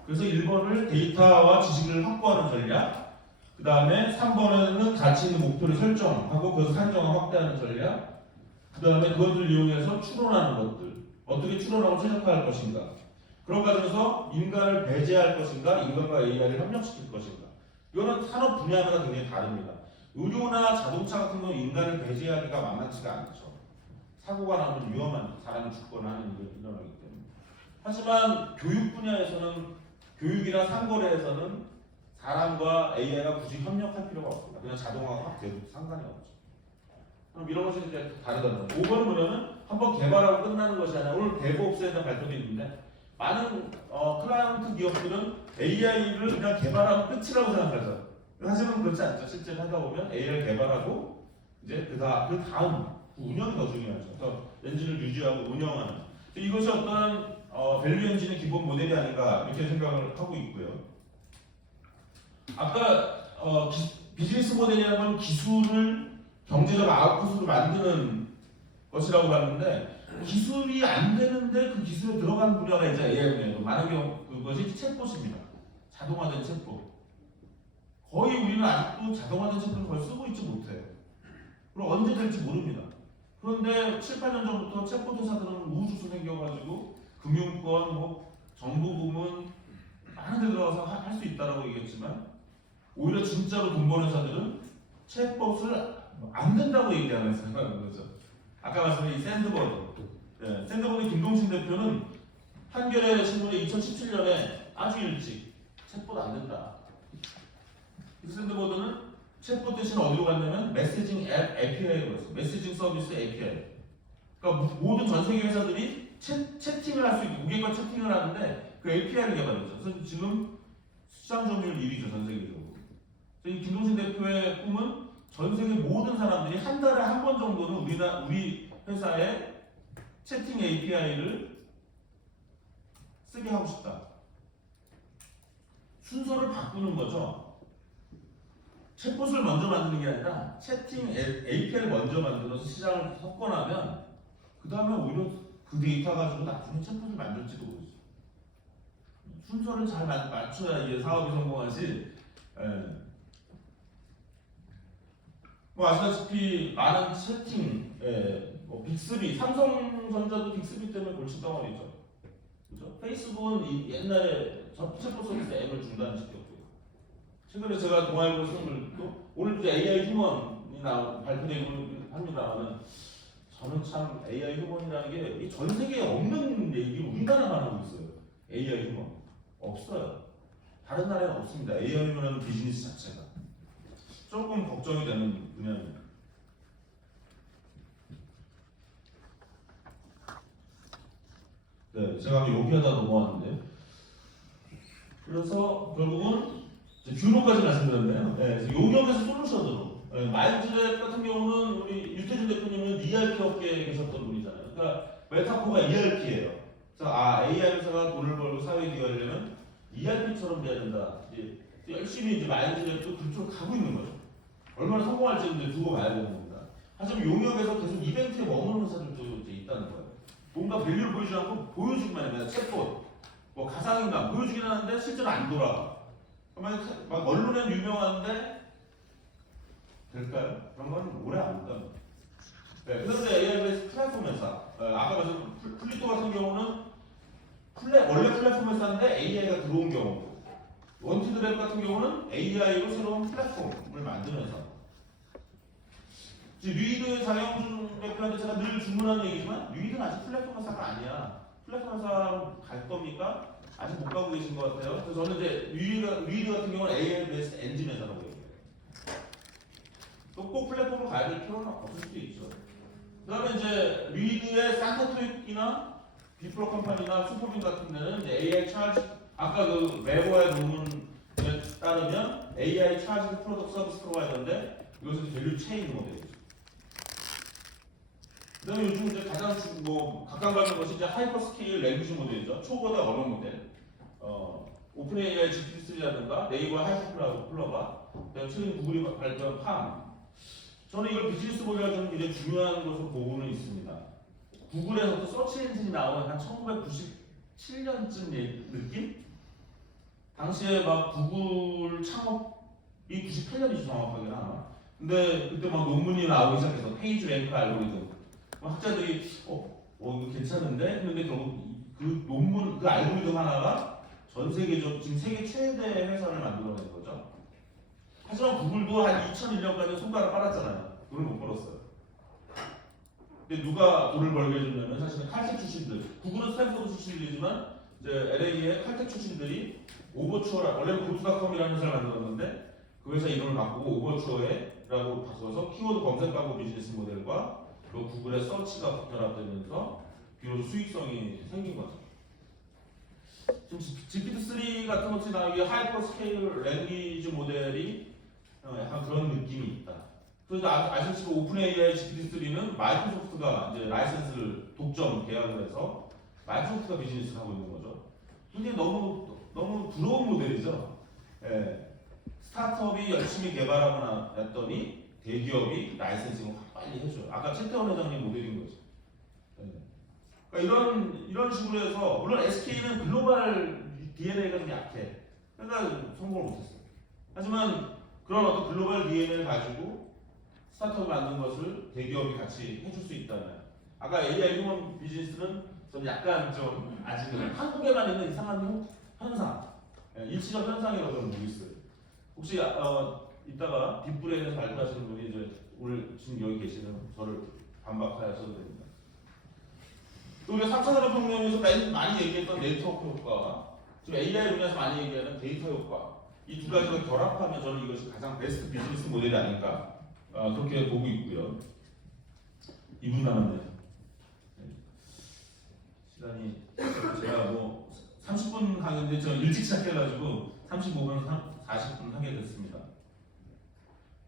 그래서 1번을 데이터와 지식을 확보하는 전략, 그 다음에 3번에는 가치 있는 목표를 설정하고 그것을 산정하고 확대하는 전략, 그 다음에 그것을 이용해서 추론하는 것들, 어떻게 추론하고 최적화할 것인가, 그런 과정에서 인간을 배제할 것인가, 인간과 AI를 협력시킬 것인가. 이거는 산업 분야마다 굉장히 다릅니다. 의료나 자동차 같은 경우는 인간을 배제하기가 만만치가 않죠. 사고가 나면 위험한 사람이 죽거나 하는 일이 일어나기 때문에. 하지만 교육 분야에서는 교육이나 상거래에서는 사람과 AI가 굳이 협력할 필요가 없습니다. 그냥 자동화가 확 돼도 상관이 없죠. 그럼 이런 것이 이제 다르다는 거죠. 5번은 뭐냐면 한번 개발하고 끝나는 것이 아니라 오늘 데브옵스에 대한 발표도 있는데 많은 클라이언트 기업들은 AI를 그냥 개발하면 끝이라고 생각하죠. 하지만 그렇지 않죠. 실제로 하다 보면 AI를 개발하고 이제 그 다음 운영이 더 중요하죠. 그래서 엔진을 유지하고 운영하는 이것이 어떤 밸류 엔진의 기본 모델이 아닌가 이렇게 생각을 하고 있고요. 아까 비즈니스 모델이라는 건 기술을 경제적 아웃풋으로 만드는 것이라고 봤는데 기술이 안 되는데 그 기술에 들어간 분야가 이제 AI 분야고 많은 경우 그것이 챗봇입니다. 자동화된 챗봇. 거의 우리는 아직도 자동화된 챗봇을 거의 쓰고 있지 못해요. 그럼 언제 될지 모릅니다. 그런데 7, 8년 전부터 챗봇 회사들은 우후죽순 생겨가지고 금융권, 정부 부문 많은 데 들어가서 할 수 있다라고 얘기했지만 오히려 진짜로 돈 버는 회사들은 챗봇을 안 된다고 얘기하는 거죠. 아까 말씀드린 샌드버드. 샌드버드 김동신 대표는 한겨레 신문에 2017년에 아주 일찍 챗봇 안 된다. 샌드버드는 챗봇 대신 어디로 갔냐면 메시징 앱 API로 했어요. 메시징 서비스 API. 그러니까 모든 전 세계 회사들이 채팅을 할 수 있고 고객과 채팅을 하는데 그 API를 개발했죠. 그래서 지금 시장 점유율 1위죠, 전 세계적으로. 이 김동신 대표의 꿈은 전 세계 모든 사람들이 한 달에 한 번 정도는 우리 회사의 채팅 API를 쓰게 하고 싶다. 순서를 바꾸는 거죠. 챗봇을 먼저 만드는 게 아니라 채팅 API를 먼저 만들어서 시장을 섞어나면 그 다음에 오히려 그 데이터 가지고 나중에 챗봇을 만들지도 모르죠. 순서를 잘 맞춰야 이게 사업이 성공하지. 뭐 아시다시피 많은 채팅, 빅스비, 삼성전자도 빅스비 때문에 골칫덩어리죠. 그죠? 페이스북은 옛날에 챗봇 서비스 앱을 중단시켰고요. 최근에 제가 동아일보 쓰는 글도 오늘도 AI 휴먼이 발표되고 합니다만은 저는 참 AI 휴먼이라는 게 전 세계에 없는 얘기를 우리나라만 하고 있어요. AI 휴먼 없어요. 다른 나라에는 없습니다. AI 휴먼은 비즈니스 자체가 조금 걱정이 되는 분야입니다. 네, 제가 여기하다 넘어왔는데 그래서 결국은 뷰로까지 말씀드렸네요. 네, 용역에서 솔루션으로 마인드랩 같은 경우는 우리 유태준 대표님은 ERP 업계에 계셨던 분이잖아요. 그러니까 메타포가 ERP예요. 그래서 AI 회사가 돈을 벌고 사회 기여하려면 ERP처럼 돼야 된다. 이제 열심히 이제 마인드랩도 그쪽으로 가고 있는 거죠. 얼마나 성공할지 이제 두고 봐야 되는 겁니다. 하지만 용역에서 계속 이벤트에 머무는 회사들도 이제 있다는 거예요. 뭔가 밸류를 보여주지 않고 보여주기만 합니다. 챗봇, 뭐 가상인간 보여주긴 하는데 실제로 안 돌아가. 막 언론엔 유명한데 될까요? 그런 건 오래 안 간다. 네, 그런데 AI에서 플랫폼 회사, 아까 말씀 플리토 같은 경우는 원래 플랫폼 회사인데 AI가 들어온 경우고, 원티드랩 같은 경우는 AI로 새로운 플랫폼을 만드는 회사. 류이드 장영준 대표한테 제가 늘 주문하는 얘기지만 류이드는 아직 플랫폼 회사가 아니야. 플랫폼 회사로 갈 겁니까? 아직 못 가고 계신 것 같아요. 그래서 저는 이제 류이드 같은 경우는 AI 베이스 엔진 회사라고 얘기해요. 또 꼭 플랫폼으로 가야 될 필요는 없을 수도 있죠. 그 다음에 이제 류이드의 산타트릭이나 비프로 컴퍼니나 슈퍼빈 같은 데는 이제 AI 차지, 아까 그 레버의 논문에 따르면 AI 차지 프로덕트 서비스 프로바이더인데 이것은 밸류 체인 모델이죠. 그다음에 요즘 이제 가장 각광받는 것이 이제 하이퍼스케일 랭귀지 모델이죠. 초보다 언어 모델. 오픈 AI GPT-3라든가 네이버 하이퍼플러가 최근 구글이 발표한 팜. 저는 이걸 비즈니스 모델과 좀 이제 중요한 것으로 보고는 있습니다. 구글에서도 서치 엔진이 나온 한 1997년쯤 느낌? 당시에 막 구글 창업이 98년이죠 정확하게는 아마. 근데 그때 막 논문이 나오기 시작해서 페이지 랭크 알고리즘. 학자들이 이거 괜찮은데 했는데 결국 그 논문 그 알고리즘 하나가 전 세계적 지금 세계 최대 회사를 만들어낸 거죠. 하지만 구글도 한 2001년까지 손가락 빨았잖아요. 돈을 못 벌었어요. 근데 누가 돈을 벌게 해줬냐면 사실은 칼텍 출신들, 구글은 스탠포드 출신들이지만 이제 LA의 칼텍 출신들이 오버추어라 원래는 고투닷컴이라는 회사를 만들었는데 그 회사 이름을 바꾸고 오버추어라고 바꿔서 키워드 검색 광고 비즈니스 모델과 그 구글의 서치가 결합되면서 비로소 수익성이 생긴 거죠. 지금 GPT-3 같은 것이 나오기 하이퍼 스케일 랭귀지 모델이 약간 그런 느낌이 있다. 그래서 아시다시피 오픈 AI GPT-3는 마이크로소프트가 이제 라이센스를 독점 계약을 해서 마이크로소프트가 비즈니스를 하고 있는 거죠. 근데 너무 부러운 모델이죠. 예. 스타트업이 열심히 개발하고 났더니 대기업이 라이센싱을 확 빨리 해줘요. 아까 최태원 회장님 모델인 거죠. 네. 그러니까 이런 식으로 해서 물론 SK는 글로벌 DNA가 좀 약해. 그러니까 성공을 못했어요. 하지만 그런 어떤 글로벌 DNA를 가지고 스타트업을 만든 것을 대기업이 같이 해줄 수 있다면 아까 AI 휴먼 비즈니스는 좀 약간 좀 아직은 한국에만 있는 이상한 현상, 일시적 현상이라고 저는 보고 있어요. 혹시 이따가 빅브레인에서 발표하시는 분이 이제 오늘 지금 여기 계시는 저를 반박하셔도 됩니다. 또 우리가 3차 산업혁명에서 많이 얘기했던 네트워크 효과, 지금 AI 분야에서 많이 얘기하는 데이터 효과, 이 두 가지가 결합하면 저는 이것이 가장 베스트 비즈니스 모델이 아닐까 그렇게 보고 있고요. 2분 남았네요. 시간이 제가 30분 강의인데 저 일찍 시작해가지고 35분, 40분 하게 됐습니다.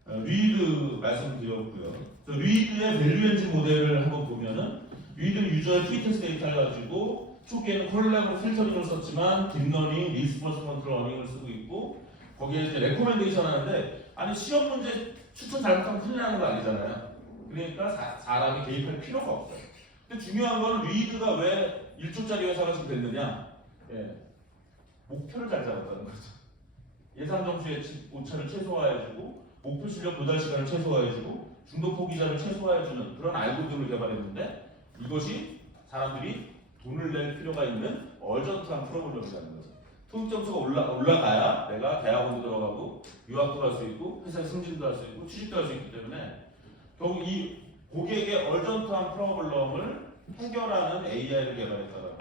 류이드 말씀드렸고요. 류이드의 밸류 엔진 모델을 한번 보면은 류이드는 유저의 트위터스 데이터를 가지고 초기에는 콜라보 필터링을 썼지만 딥러닝, 리스폰스 컨트롤 러닝을 쓰고 있고 거기에 이제 레코멘데이션 하는데 아니 시험 문제 추천 잘못하면 큰일 나는 거 아니잖아요. 그러니까 사람이 개입할 필요가 없어요. 근데 중요한 건 류이드가 왜 1조짜리 회사가 지금 됐느냐? 목표를 잘 잡았다는 거죠. 예상 점수의 오차를 최소화해주고 목표 출력 도달 시간을 최소화해주고 중도 포기자를 최소화해주는 그런 알고리즘을 개발했는데 이것이 사람들이 돈을 낼 필요가 있는 얼전트한 프로그램이라는 거죠. 토익 점수가 올라가야 내가 대학원도 들어가고 유학도 갈 수 있고 회사에 승진도 할 수 있고 취직도 할 수 있기 때문에 결국 이 고객의 얼전트한 프로블럼을 해결하는 AI를 개발했다라고.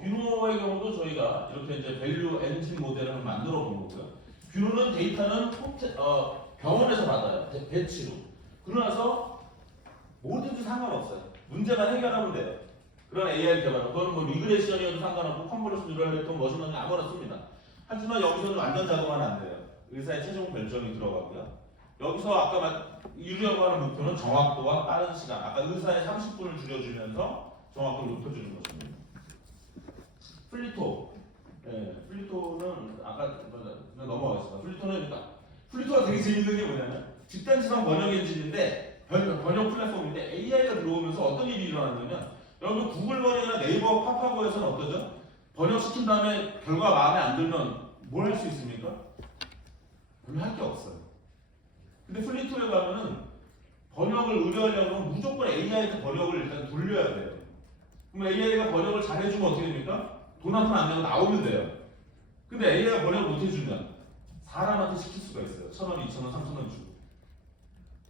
뷰노의 경우도 저희가 이렇게 이제 밸류 엔진 모델을 만들어 본 거고요. 뷰노는 데이터는 병원에서 받아요. 배치로. 그러나서 뭐든지 상관없어요. 문제만 해결하면 돼요. 그런 AI 개발. 그건 뭐 리그레션이어도 상관없고 컨볼루션 뉴럴 네트워크 머신러닝 아무거나 씁니다. 하지만 여기서는 완전 자동화는 안 돼요. 의사의 최종 결정이 들어가고요. 여기서 아까 이루려고 하는 목표는 정확도와 빠른 시간. 아까 의사의 30분을 줄여주면서 정확도를 높여주는 것입니다. 플리토. 네, 플리토는 아까 넘어가겠습니다. 플리토가 되게 재밌는 게 뭐냐면 집단지성 번역 엔진인데 번역 플랫폼인데 AI가 들어오면서 어떤 일이 일어났냐면 여러분 구글 번역이나 네이버 파파고에서는 어떠죠? 번역시킨 다음에 결과가 마음에 안 들면 뭘 할 수 있습니까? 별로 할 게 없어요. 근데 플리토에 가면은 번역을 의뢰하려면 무조건 AI한테 번역을 일단 돌려야 돼요. 그럼 AI가 번역을 잘해주면 어떻게 됩니까? 돈 한 푼 안 내고 나오면 돼요. 근데 AI가 번역을 못 해주면 사람한테 시킬 수가 있어요. 1,000원, 2,000원, 3,000원 주고.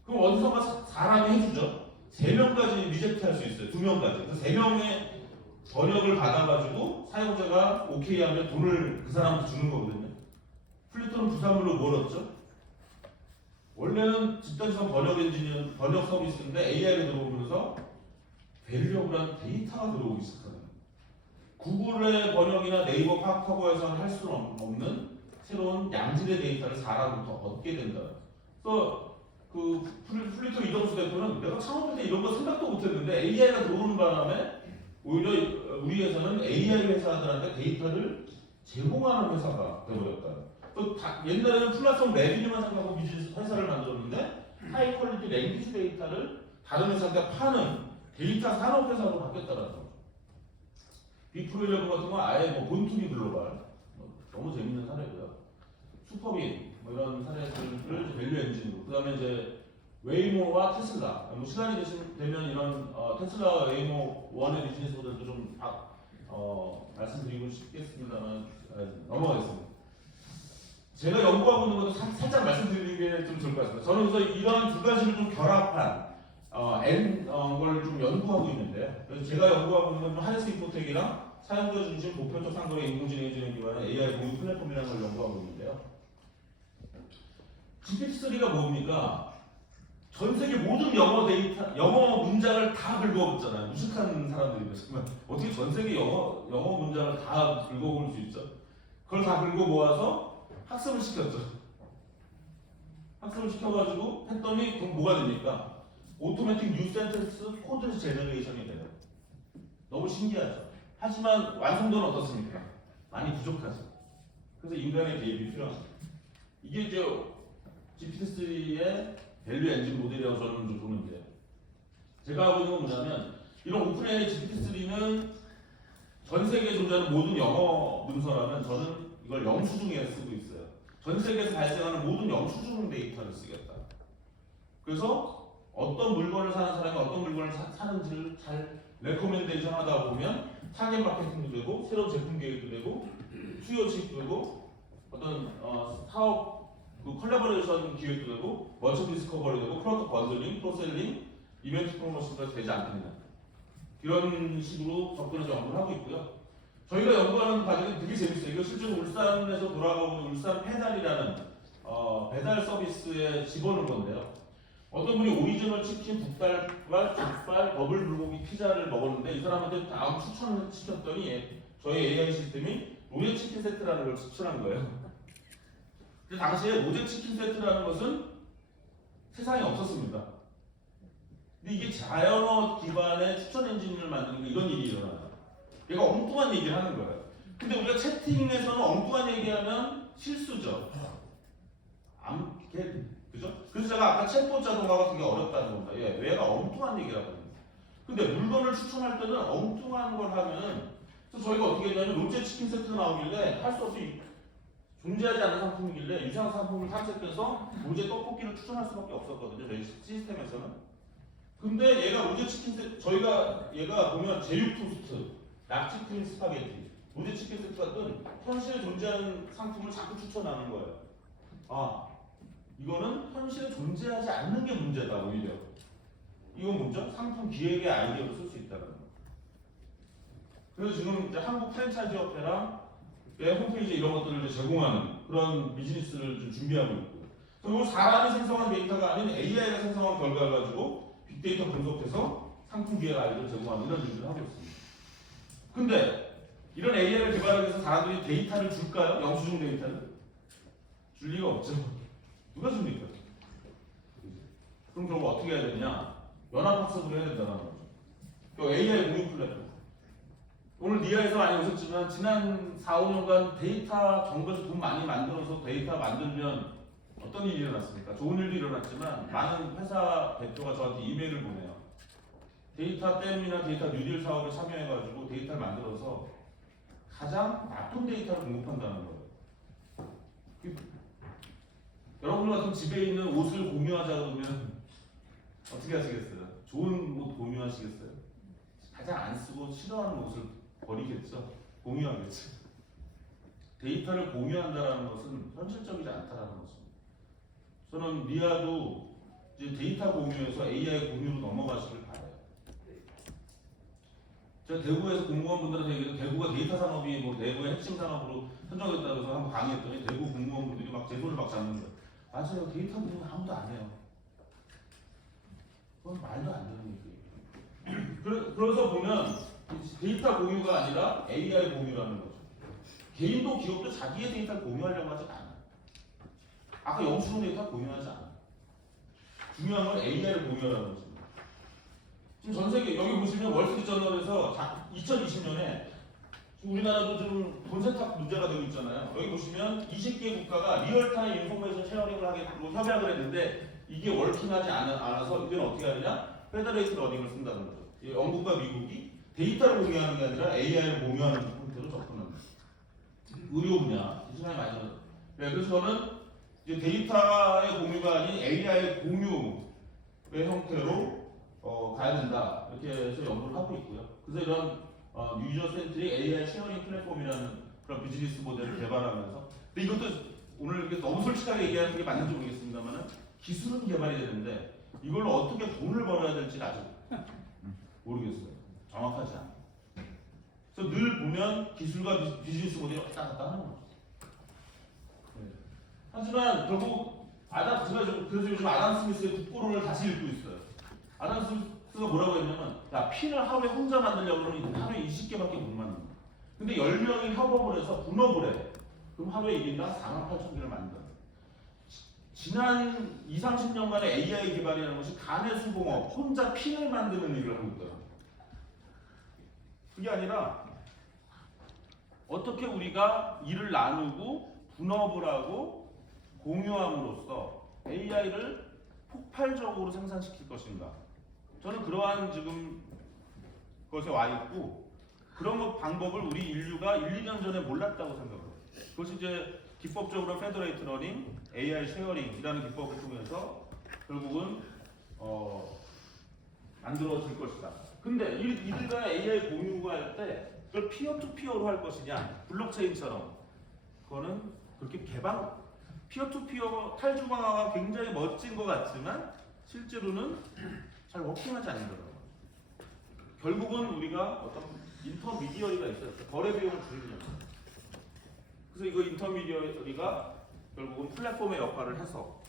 그럼 어디선가 사람이 해주죠. 3명까지 리젝트 할 수 있어요. 2명까지. 그래서 3명의 번역을 받아가지고 사용자가 오케이 하면 돈을 그 사람한테 주는 거거든요. 플리토는 부산물로 뭘 얻죠? 원래는 집단지성 번역 엔진이었 번역 서비스인데 AI가 들어오면서 밸류업이라는 데이터가 들어오기 시작하는 거예요. 구글의 번역이나 네이버 파파고에서는 할 수 없는 새로운 양질의 데이터를 사람부터 얻게 된다. 그래서 그 플리토 이정수 대표는 내가 창업할 때 이런 거 생각도 못했는데 AI가 들어오는 바람에 오히려 우리 회사는 AI 회사들한테 데이터를 제공하는 회사가 되어버렸다. 또 옛날에는 플랫폼 레비뉴만 생각하고 비즈니스 회사를 만들었는데 하이 퀄리티 랭귀지 데이터를 다른 회사한테 파는 데이터 산업 회사로 바뀌었다는 거죠. 빅프로11 같은 건 아예 뭐 본투비 글로벌 너무 재밌는 사례고요. 슈퍼빈 뭐 이런 사례들을 밸류 엔진으로 그다음에 이제 웨이모와 테슬라 뭐 시간이 되면 이런 테슬라와 웨이모 원의 비즈니스 모델도 좀 말씀드리고 싶겠습니다만 넘어가겠습니다. 제가 연구하고 있는 것도 살짝 말씀드리는 게 좀 좋을 것 같습니다. 저는 그래서 이런 두 가지를 좀 결합한 걸 좀 연구하고 있는데요. 그래서 제가 연구하고 있는 건 하이스 인포텍이랑 사용자 중심 보편적 상거래 인공지능 엔진에 기반한 AI 공유 플랫폼이라는 걸 연구하고 있는데요. GPT-3가 뭡니까? 전 세계 모든 영어 문장을 다 긁어봤잖아요. 무식한 사람들이고 정말 어떻게 전 세계 영어 문장을 다 긁어볼 수 있죠? 그걸 다 긁어 모아서 학습을 시켰죠. 학습을 시켜가지고 했더니 그럼 뭐가 됩니까? 오토매틱 뉴 센텐스 코드 제너레이션이 돼요. 너무 신기하죠. 하지만 완성도는 어떻습니까? 많이 부족하죠. 그래서 인간의 개입이 필요합니다. 이게 이제 GPT-3의 밸류 엔진 모델이라고 저는 좀 보는데요. 제가 하고 있는 건 뭐냐면 이런 오픈AI GPT-3는 전 세계에 존재하는 모든 영어 문서라면 저는 이걸 영수증에 쓰고 있어요. 전 세계에서 발생하는 모든 영수증 데이터를 쓰겠다. 그래서 어떤 물건을 사는 사람이 어떤 물건을 사는지를 잘 레코멘데이션 하다 보면 타겟 마케팅도 되고 새로운 제품 계획도 되고 수요 지입도 되고 어떤 사업 컬래버레이션 기획도 되고 머처 디스커버리 되고 프로덕트 번들링, 프로셀링, 이벤트 프로모션까지 되지 않습니다. 이런 식으로 접근해서 연구를 하고 있고요. 저희가 연구하는 과정이 되게 재밌어요. 이거 실제로 울산에서 돌아가고 있는 울산 배달이라는 배달 서비스에 집어넣은 건데요. 어떤 분이 오리지널 치킨, 북달과 족발, 버블 불고기 피자를 먹었는데 이 사람한테 다음 추천을 시켰더니 저희 AI 시스템이 로제 치킨 세트라는 걸 추천한 거예요. 근데 당시에 로제 치킨 세트라는 것은 세상에 없었습니다. 근데 이게 자연어 기반의 추천 엔진을 만드는 게 이런 일이 일어나요. 얘가 엉뚱한 얘기를 하는 거예요. 근데 우리가 채팅에서는 엉뚱한 얘기하면 실수죠. 그죠? 그래서 제가 아까 챗봇 자동화가 되게 어렵다는 겁니다. 얘가 엉뚱한 얘기라고 합니다. 근데 물건을 추천할 때는 엉뚱한 걸 하면은 그래서 저희가 어떻게 했냐면 롯데 치킨 세트 나오길래 할 수 없이 존재하지 않는 상품이길래 이상 상품을 탐색해서 로제 떡볶이를 추천할 수밖에 없었거든요. 저희 시스템에서는. 근데 얘가 로제 치킨 세트 얘가 보면 제육 토스트, 낙지 크림 스파게티, 로제 치킨 세트 같은 현실에 존재하는 상품을 자꾸 추천하는 거예요. 아, 이거는 현실에 존재하지 않는 게 문제다 오히려. 이건 뭐죠? 상품 기획의 아이디어로 쓸 수 있다는 거. 그래서 지금 이제 한국 프랜차이즈 협회랑 홈페이지 이런 것들을 이제 제공하는 그런 비즈니스를 좀 준비하고 있고, 그리고 사람이 생성한 데이터가 아닌 AI가 생성한 결과를 가지고 빅데이터 분석해서 상품 기획 아이디어를 제공하는 이런 일을 하고 있습니다. 근데 이런 AI를 개발하기 위해서 사람들이 데이터를 줄까요? 영수증 데이터를? 줄 리가 없죠. 누가 줍니까? 그럼 결국 어떻게 해야 되느냐? 연합학습을 해야 된다는 거죠. 또 AI 공유 플랫폼. 오늘 니아에서 많이 오셨지만 지난 4, 5년간 데이터 정부에서 돈 많이 만들어서 데이터 만들면 어떤 일이 일어났습니까? 좋은 일도 일어났지만 많은 회사 대표가 저한테 이메일을 보내요. 데이터 댐이나 데이터 뉴딜 사업에 참여해가지고 데이터를 만들어서 가장 나쁜 데이터를 공급한다는 거예요. 여러분 같은 집에 있는 옷을 공유하자 그러면 어떻게 하시겠어요? 좋은 옷 공유하시겠어요? 가장 안 쓰고 싫어하는 옷을 버리겠죠? 공유하겠죠? 데이터를 공유한다는 것은 현실적이지 않다는 것입니다. 저는 리아도 이제 데이터 공유에서 AI 공유로 넘어가시길 바라요. 제가 대구에서 공무원분들한테 얘기해서 대구가 데이터 산업이 뭐 대구의 핵심 산업으로 선정됐다고 해서 한번 강의했더니 대구 공무원분들이 막 제 손을 막 잡는 거예요. 맞아요. 데이터 공유 아무도 안 해요. 그건 말도 안 되는 얘기예요. 그래서 보면 데이터 공유가 아니라 AI 공유라는 거죠. 개인도 기업도 자기의 데이터를 공유하려고 하지 않아요. 아까 영수증 데이터 공유하지 않아요. 중요한 건 AI를 공유하라는 것입니다. 지금 전 세계 여기 보시면 월스트리트저널에서 2020년에 우리나라도 좀 돈 세탁 문제가 되고 있잖아요. 여기 보시면 20개 국가가 리얼타임 인포메이션 쉐어링을 하겠다고 협약을 했는데 이게 월킹하지 않아서 이건 어떻게 하느냐? 페더레이트 러닝을 쓴다는 거죠. 영국과 미국이 데이터를 공유하는 게 아니라 AI를 공유하는 형태로 접근합니다. 의료 분야, 시간이 많이 들어요. 네, 그래서 저는 이제 데이터의 공유가 아닌 AI 공유의 형태로 가야 된다. 이렇게 해서 연구를 하고 있고요. 그래서 이런 유저 센트릭 AI 쉐어링 플랫폼이라는 그런 비즈니스 모델을 개발하면서, 근데 이것도 오늘 이렇게 너무 솔직하게 얘기하는 게 맞는지 모르겠습니다만은 기술은 개발이 되는데 이걸로 어떻게 돈을 벌어야 될지 아직 모르겠어요. 정확하지 않아요. 그래서 늘 보면 기술과 비즈니스 모델이 왔다 갔다 하는 거죠. 네. 하지만 결국 제가 그래서 요즘 아담 스미스의 독보론을 다시 읽고 있어요. 아담 스미스가 뭐라고 했냐면, 야, 핀을 하루에 혼자 만들려고 그러면 하루에 20개밖에 못 만든다. 근데 10명이 협업을 해서 분업을 해. 그럼 하루에 1인당 48,000개를 만든다. 지난 20, 30년간의 AI 개발이라는 것이 간의 수공업, 혼자 핀을 만드는 일을 하고 있더라고요. 그게 아니라 어떻게 우리가 일을 나누고 분업을 하고 공유함으로써 AI를 폭발적으로 생산시킬 것인가. 저는 그러한 지금 것에 와 있고, 그런 방법을 우리 인류가 1, 2년 전에 몰랐다고 생각해요. 그것이 이제 기법적으로 페더레이트 러닝, AI 쉐어링이라는 기법을 통해서 결국은 만들어질 것이다. 근데 이들 간의 AI 공유가 할 때 그걸 피어 투 피어로 할 것이냐, 블록체인처럼, 그거는 그렇게 피어 투 피어 탈중앙화가 굉장히 멋진 것 같지만 실제로는 잘 워킹하지 않는다고요. 결국은 우리가 어떤 인터미디어리가 있어요. 거래 비용을 줄이려고. 그래서 이거 인터미디어리가 결국은 플랫폼의 역할을 해서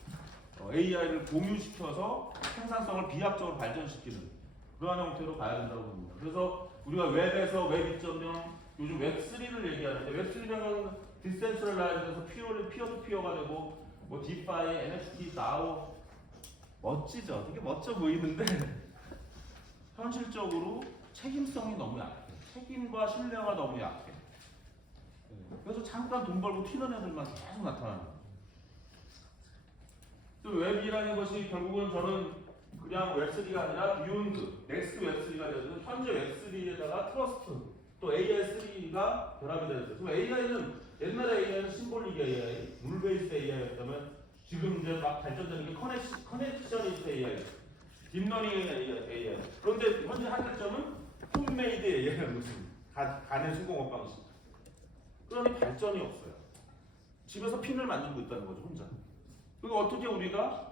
AI를 공유시켜서 생산성을 비약적으로 발전시키는 그러한 형태로 가야 된다고 봅니다. 그래서 우리가 웹에서 웹 2.0, 요즘 웹 3를 얘기하는데, 웹 3는 디센트럴라이즈에서 피어 투 피어가 되고, 뭐 디파이, NFT, DAO 멋지죠. 되게 멋져 보이는데 현실적으로 책임성이 너무 약해. 책임과 신뢰가 너무 약해. 그래서 잠깐 돈 벌고 튀는 애들만 계속 나타나는 거예요. 또 웹이라는 것이 결국은 저는 그냥 웹3가 아니라 비욘드, 넥스트 웹3가 되어서 현재 웹3에다가 트러스트, 또 AI3가 결합이 되었어요. 그럼 AI는 옛날에 AI는 심볼릭 AI, 룰 베이스 AI였다면 지금 이제 막 발전되는 게 커넥셔니스트 AI, 딥러닝 AI. 그런데 현재 한계점은 홈메이드 AI라는 것입니다. 간의 수공업 방식. 그러니 발전이 없어요. 집에서 핀을 만들고 있다는 거죠, 혼자. 그리고 어떻게 우리가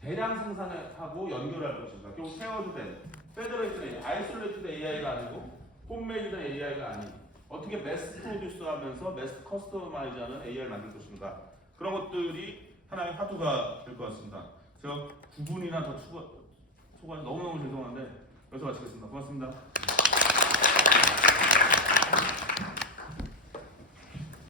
대량 생산하고 연결할 것인가? 결국 세워도 된 페더레이트 AI, 아이솔레이트드 AI가 아니고 홈메이드 AI가 아닌 어떻게 매스 프로듀스 하면서 매스 커스터마이즈 하는 AI를 만들 것인가? 그런 것들이 하나의 화두가 될 것 같습니다. 제가 9분이나 더 초과해서 너무너무 죄송한데 여기서 마치겠습니다. 고맙습니다.